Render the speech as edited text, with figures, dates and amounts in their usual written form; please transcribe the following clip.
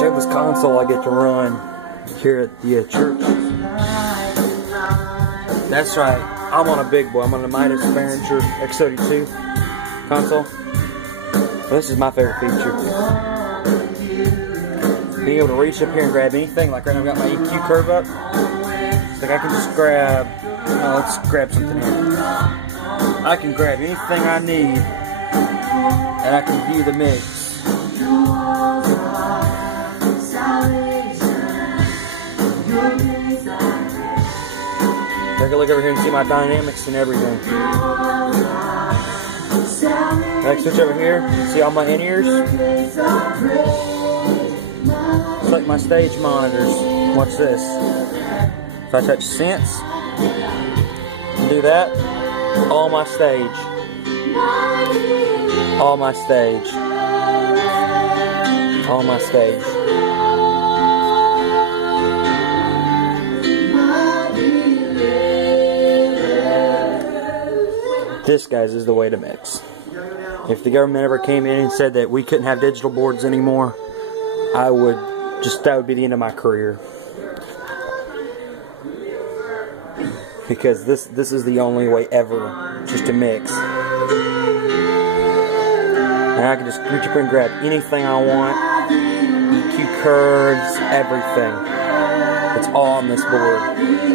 Check this console I get to run here at the church. That's right, I'm on a big boy. I'm on the Behringer X32 console. This is my favorite feature. Being able to reach up here and grab anything. Like right now I've got my EQ curve up. It's like I can just grab, let's grab something here. I can grab anything I need and I can view the mix. I can look over here and see my dynamics and everything. I can switch over here, see all my in-ears. It's like my stage monitors. Watch this. If I touch Sense, do that, all my stage. All my stage. All my stage. This, guys, is the way to mix. If the government ever came in and said that we couldn't have digital boards anymore, that would be the end of my career. Because this is the only way ever just to mix. And I can just reach up and grab anything I want. EQ curves, everything. It's all on this board.